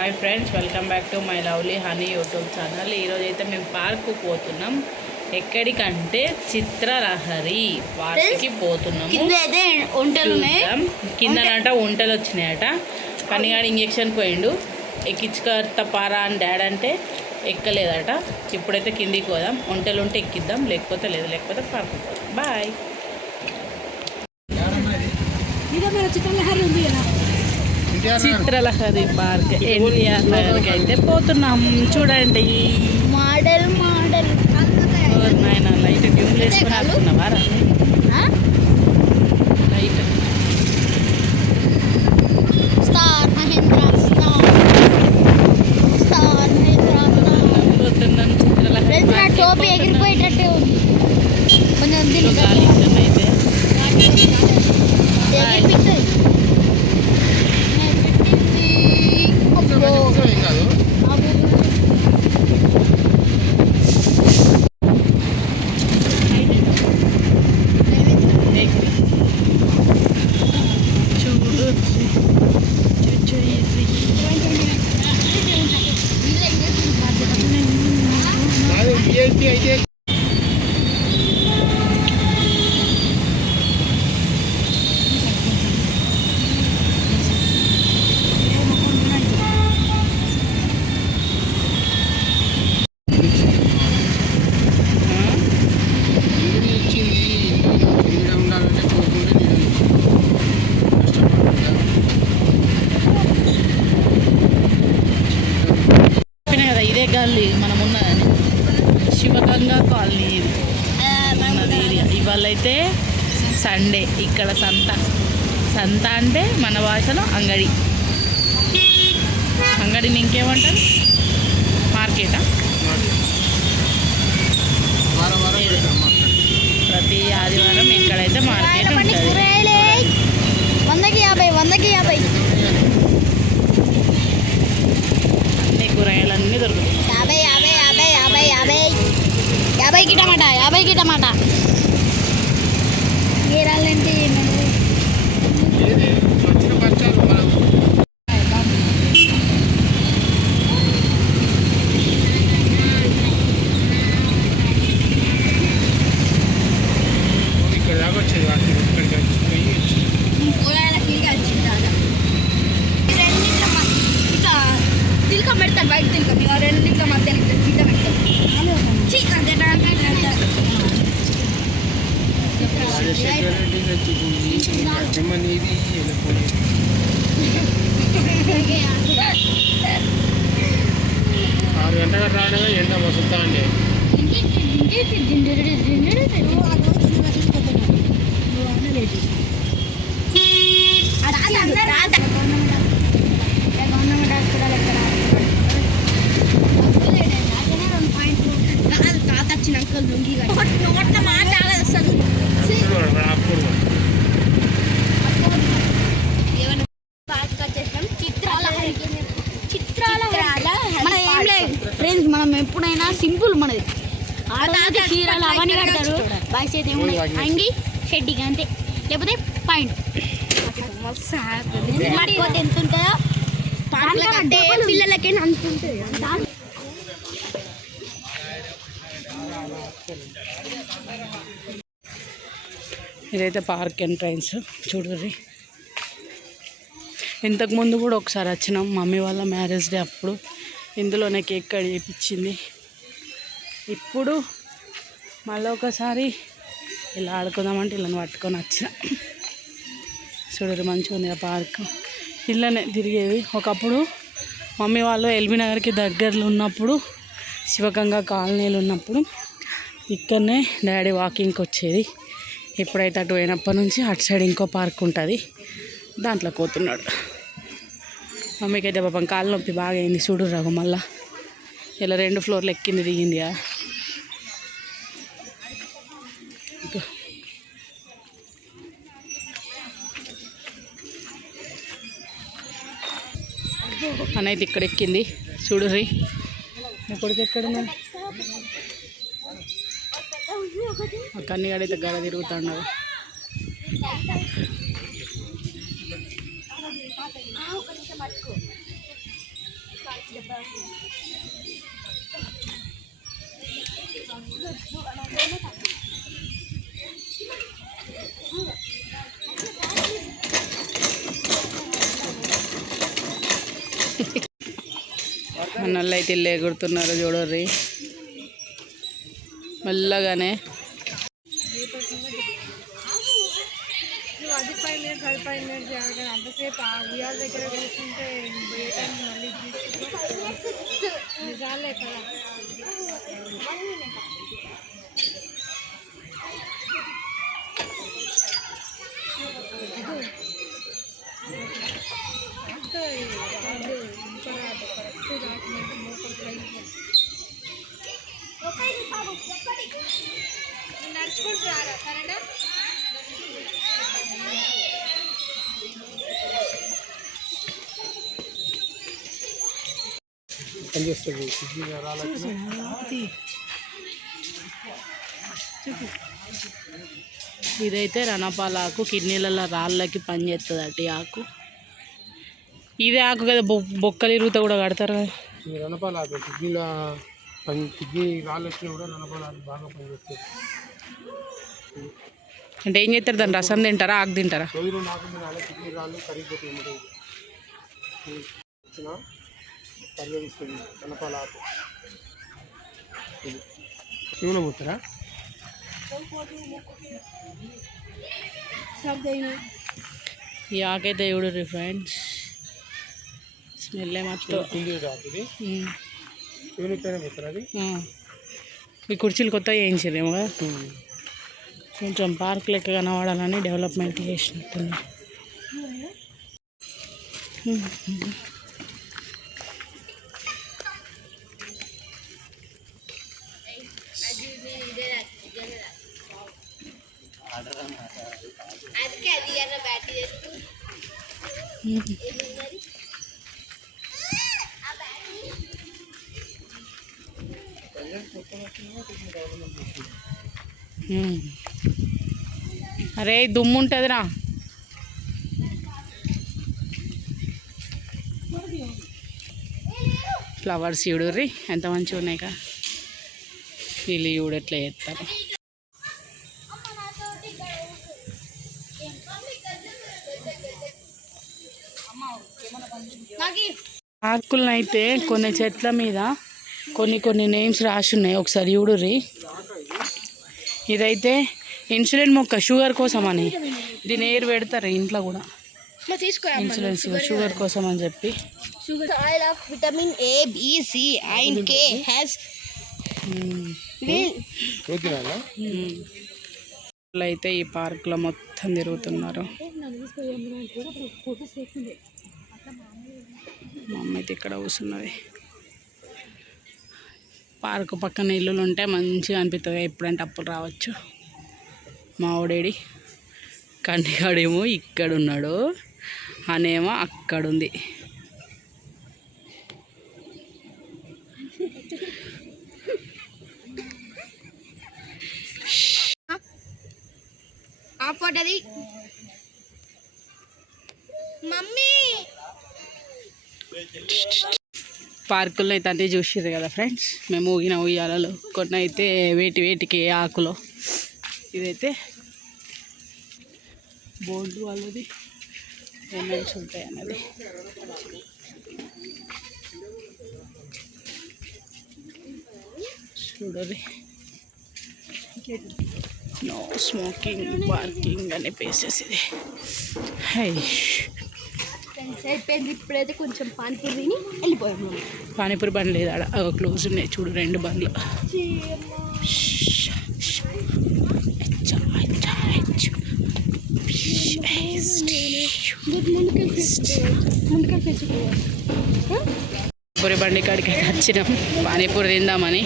Hi friends, welcome back to my lovely honey YouTube channel. ఈరోజు అయితే మేము park పోతున్నాం. ఎక్కడికంటే చిత్రలహరి పార్క్కి పోతున్నాము. కిందనట ఒంటలు వచ్చినాయట. కానీ ఆడ ఇంజెక్షన్ పోయిండు. ఎక్కించుకత్తారా అని డాడ్ అంటే ఎక్కలేదట. ఇప్పుడైతే కిందికి పోదాం. ఒంటలు ఉంటే ఎక్కిద్దాం, లేకపోతే లేదు, లేకపోతే పార్కు పోదాం. బాయ్. చిత్రలహరి పార్క్ ఎన్టీఆర్ నగర్కి అయితే పోతున్నాం. చూడండి, మోడల్ నాయన లైట్ ట్యూబ్ వేసుకుని ఆడుతున్నావా? లైట్ పోతున్నాం. చిత్రలహరి టోపీ ఎగిరిపోయేటట్టే ఉంది. కొంచెం గాలి అయితే కాలనీ మనం ఉన్నదని శివగంగా కాలనీ ఉన్నది ఏరియా. ఇవాళ అయితే సండే. ఇక్కడ సంత అంటే మన భాషలో అంగడి. అంగడిని ఇంకేమంటారు? మార్కెటా? ప్రతి ఆదివారం ఇక్కడైతే మార్కెట్ ఉంటుంది. 100కి 50 అన్ని కూరగాయలన్నీ దొరుకుతాయి. 50కి టమాటా గీరాలంటే పెడతాను బయట తింటాం. రెండింటిలో మధ్యాహ్నం ఆరు గంటల రావడమే ఎండ వస్తుందా అండి. గవర్నమెంట్ హాస్పిటల్ ఎక్కడ తాత వచ్చినాక లుంగి నోట్ల మాట అసలు ఫ్రెండ్స్, మనం ఎప్పుడైనా సింపుల్ మనది ఆడదానికి చీరలు అవన్నీ కడతారు. బాయ్స్ అయితే అంగి షెడ్డికి అంతే, లేకపోతే పాయింట్ ఎంత ఉంటుందో పిల్లలకి అంత ఉంటుంది. ఇదైతే పార్క్ ఎంట్రన్స్. చూడండి, ఇంతకుముందు కూడా ఒకసారి వచ్చినాం మమ్మీ వాళ్ళ మ్యారేజ్ డే అప్పుడు. ఇందులోనే కేక్ కట్ చేయించింది. ఇప్పుడు మళ్ళీ ఒకసారి ఇలా ఆడుకుందామంటే ఇళ్ళని పట్టుకొని వచ్చిన. చూడరు, మంచిగా ఉంది ఆ పార్క్. ఇళ్ళనే తిరిగేవి. ఒకప్పుడు మమ్మీ వాళ్ళు ఎల్బీ నగర్కి దగ్గరలో ఉన్నప్పుడు, శివగంగా కాలనీలు ఉన్నప్పుడు ఇక్కడనే డాడీ వాకింగ్కి వచ్చేది. ఇప్పుడైతే అటు పోయినప్పటి నుంచి అటు సైడ్ ఇంకో పార్క్ ఉంటుంది, దాంట్లో పోతున్నాడు. మమ్మీకి అయితే పాపం కాళ్ళ నొప్పి బాగా అయింది. చూడు రాగు, మళ్ళా ఇలా 2 ఫ్లోర్లు ఎక్కింది దిగింది. అనేది ఇక్కడ ఎక్కింది. చూడుర్రి, ఎప్పటికి ఎక్కడున్నా ఆ కన్నిగాడైతే గడ తిరుగుతున్నాడు. అన్నోళ్ళు అయితే ఇల్లు ఎగురుతున్నారు చూడర్రి మెల్లగానే. అది 5 minutes అది 5 minutes చేయాలి కానీ అంతసేపు ఆ ఉయ్యాల దగ్గర కూర్చుంటే పోయే టైం మళ్ళీ నిజాలే కదా. నడుచుకుంటూ రారా సరేనా. పనిచేస్తుంది కిడ్నీ రాళ్ళకి. ఇదైతే రణపాల ఆకు, కిడ్నీలలో రాళ్ళకి పని చేస్తుందట ఈ ఆకు. ఇదే ఆకు కదా బొక్కలు ఇరుగుతా కూడా కడతారు కదా. ఈ రణపాల ఆకు కిడ్నీ రాళ్ళు వచ్చినా కూడా రణపాల ఆకు బాగా పనిచేస్తుంది. అంటే ఏం చేస్తారు దాని రసం తింటారా ఆకు తింటారా? రోజు 2 ఆకులు తినాలి, కిడ్నీ రాళ్ళు కరిగిపోతుంది. పరిగణిస్తుంది రణపాల ఆకు. చెవులో పోతారా? ఈ ఆకైతే చూడరు ఫ్రెండ్స్, స్మెల్ మొత్తం. కింది ఆకు ఇది చెవులకైనా పోతారా? అది ఈ కుర్చీలు కొత్తగా వేయించారేమో కదా. కొంచెం పార్క్ లెక్క కనబడాలని డెవలప్మెంట్ చేసినట్టుంది. అరే దుమ్ము ఉంటుందిరా. ఫ్లవర్స్ చూడుర్రి ఎంత మంచిగా ఉన్నాయి కదా. వీళ్ళు చూడు ఎట్లా చేస్తారు. ఆకులను అయితే కొన్ని చెట్ల మీద కొన్ని నేమ్స్ రాసి ఉన్నాయి, ఒకసారి చూడుర్రి. ఇదైతే ఇన్సులిన్ మొక్క, షుగర్ కోసం అని దీని ఏరు పెడతారు ఇంట్లో కూడా. ఇన్సులిన్ షుగర్ కోసం అని చెప్పి. Soil of vitamin A, B, C, and K has అయితే ఈ పార్క్లో మొత్తం తిరుగుతున్నారు. మా అమ్మ అయితే ఇక్కడ కూర్చున్నది. పార్కు పక్కన ఇల్లులు ఉంటే మంచిగా అనిపిస్తుంది, ఎప్పుడంటే అప్పుడు రావచ్చు. మా ఓడేడి కంటిగాడేమో ఇక్కడ ఉన్నాడు, అనేమో అక్కడుంది. మమ్మీ పార్కుల్లో అయితే అన్నీ చూసిర్రు కదా ఫ్రెండ్స్. మేము ఊగిన ఉయ్యాలలో కొన్ని అయితే వేటికి ఆకులో. ఇదైతే బోర్డు వాళ్ళది ఏమేమి ఉంటాయి అన్నది. చూడరి, నో స్మోకింగ్ పార్కింగ్ అనే ప్లేసెస్ ఇది. హై అయిపోయింది. ఇప్పుడైతే కొంచెం పానీపూరి తిని వెళ్ళిపోయాము. పానీపూరి బండ్లు లేదు ఆడ, క్లోజ్ ఉన్నాయి చూడు 2 బండ్లు. పానీపూరి బండి కాడికి వచ్చినాం పానీపూరి తిందామని.